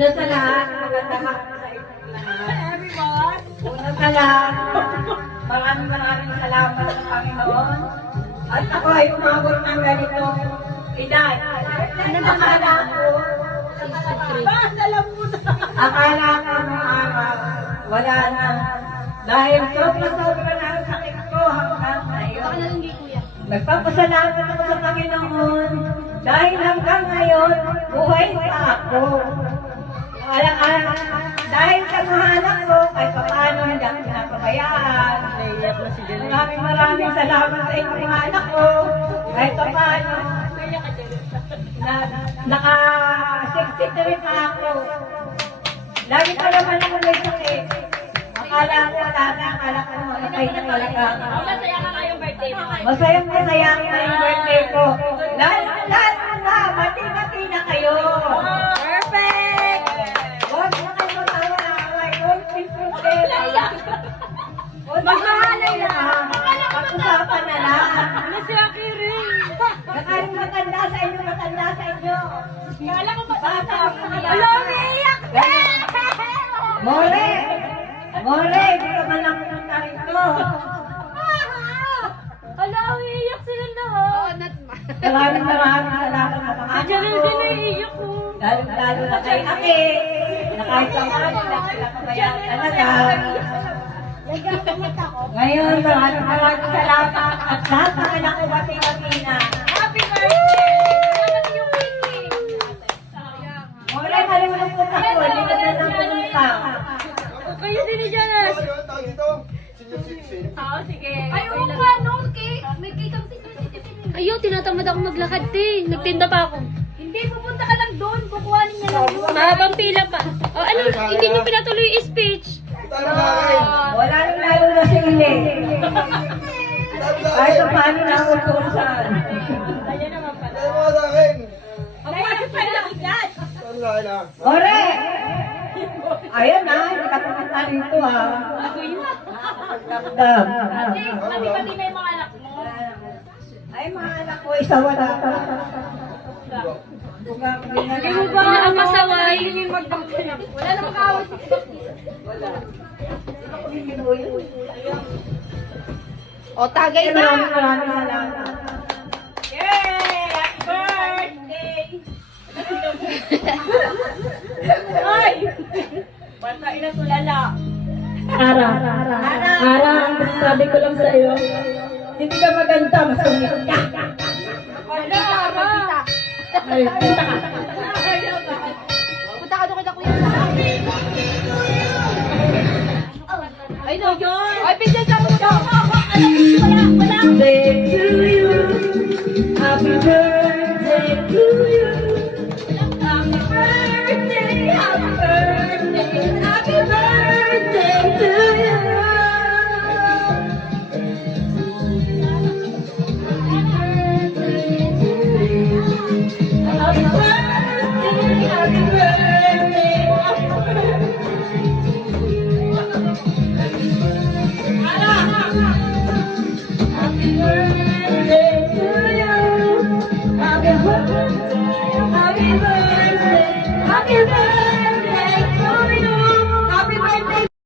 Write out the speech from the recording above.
Una sa lahat, magandang hapon sa inyong lahat. Everyone! Una sa lahat, maraming salamat sa Panginoon. At ako ay umabot ng ganitong edad. Akala ko, akala ko nung araw, wala na. Dahil sobra-sobra na ang sakit ko hanggang ngayon. Nagpapasalamat ako sa Panginoon dahil hanggang ngayon, buhay pa ako. Dahil sa mahanap ko, kahit paano hindi ako pinapabayaan. Maraming salamat sa inyong mga anak ko. Kahit paano, naka-60 na rin pa ako. Lagi pa naman ako may sakit. Akala ko wala na, akala ko okay na talaga. Masaya ka ngayong birthday mo. Masayang masaya na yung birthday ko. Lalo na, mati-mati na kayo. Perfect! Huwag na kayo matawa. Huwag problema. Magmahalay na. Pag-usapan na lang. Masaya ka rin. Nakaring matanda sa inyo. Kala ko Bata. Hello, umiiyak na! More, di ka man lang punta rito. Hala, umiiyak sila lahat. Maraming salamat sa mga Diyan din naiiyak ko. Lalo na kay Ate. Na kahit sa mga nakabayaan talaga. Ngayon, maraming salamat at lahat ng anak ko bati-bati na. Happy birthday! Salamat yung baking. More, malulungkot ako. Hindi ka na lang pumunta. Kayo din ni Janas. Tawag dito, senior citizen. Oo, sige. Ay, oo nga, no, cake. May cake ang senior citizen. Ayo, tinatamad ako maglakad, te. Nagtinda pa ako. Hindi, pupunta ka lang doon. Kukuhanin niya lang yun. Mahabang pila pa. O, ano, hindi niyo pinatuloy yung speech. Tayo sa akin. Wala rin lalo na si Ile. Tayo sa Kahit akin. pa paano na ako tusan. Ayan naman pala. Tayo mga sa akin. Magpasok pa lang dyan. Saan na na? More! Ayan na, hindi ka pumunta rito ha. Nakakapagdamdam. Pati-pati na yung mga anak mo. Ay, mga anak ko, isa wala ka. Hindi mo ba nakapasaway? Wala namang kaaway sa O, tagay na! Maraming salamat. Yay! Happy birthday! Ay! Bata ina tulala. Ara, ang sabi ko lang sa iyo. Hindi ka maganda, masungit ka. Wala, Ara. Ay, punta ka. Punta ka doon kay Kuya. Ay, no, yun. Ay, pizza sa mo daw. Wala. Birthday to you. Happy birthday to you. Happy birthday, happy birthday, happy birthday to you. Happy birthday, happy birthday. Happy birthday to you. Happy birthday, happy birthday, happy birthday.